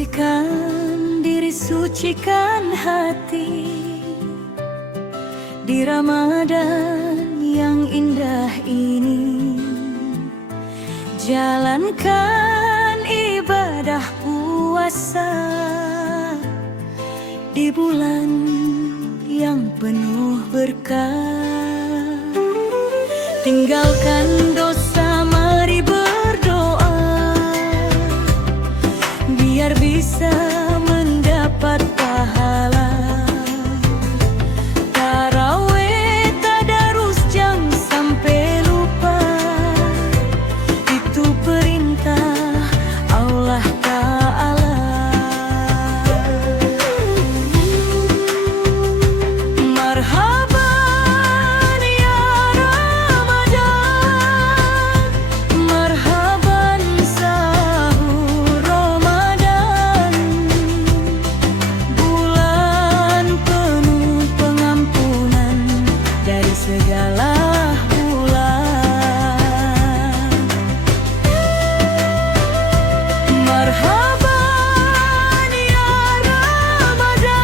Bersihkan diri, sucikan hati di Ramadan yang indah ini. Jalankan ibadah puasa di bulan yang penuh berkah. Tinggalkan dosa, mari berdoa biar bisa mendapat pahala. Tarawih, tadarus, jangan sampai lupa. Itu perintah Allah Ta'ala. Marhaban ya Ramadan, marhaban sahur Ramadan. Bulan penuh pengampunan dari segala bulan. Marhaban ya Ramadan,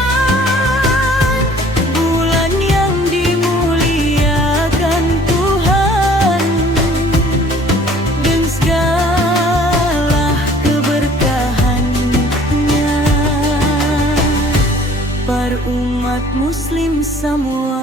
bulan yang dimuliakan Tuhan dan segala keberkahannya. Para umat muslim semua,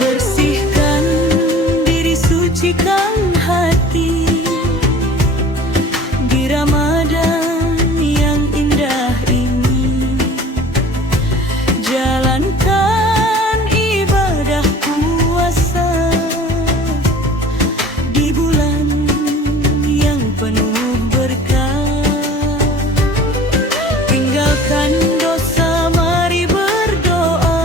bersihkan diri, sucikan hati di Ramadan yang indah ini. Jalankan ibadah puasa di bulan yang penuh berkah. Tinggalkan dosa, mari berdoa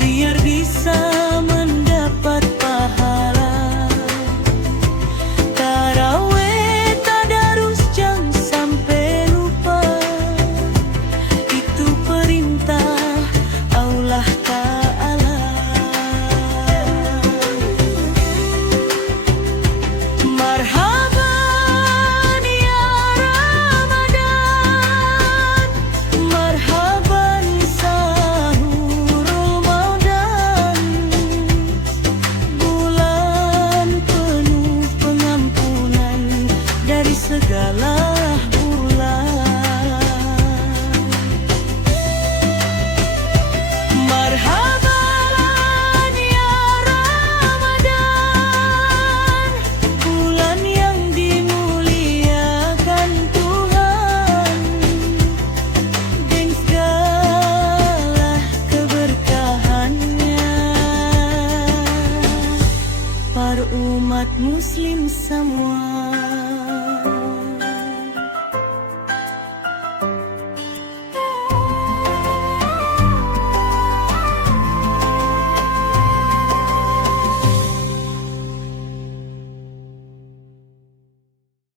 biar bisa mendapat pahala. Tarawih, tadarus, jangan sampai lupa. Itu perintah Allah Ta'ala. Marhaban ya Ramadan, marhaban sahur Ramadan. Bulan penuh pengampunan dari segala bulan. Marhaban ya Ramadan, bulan yang dimuliakan Tuhan dan segala keberkahannya. Para umat muslim semua,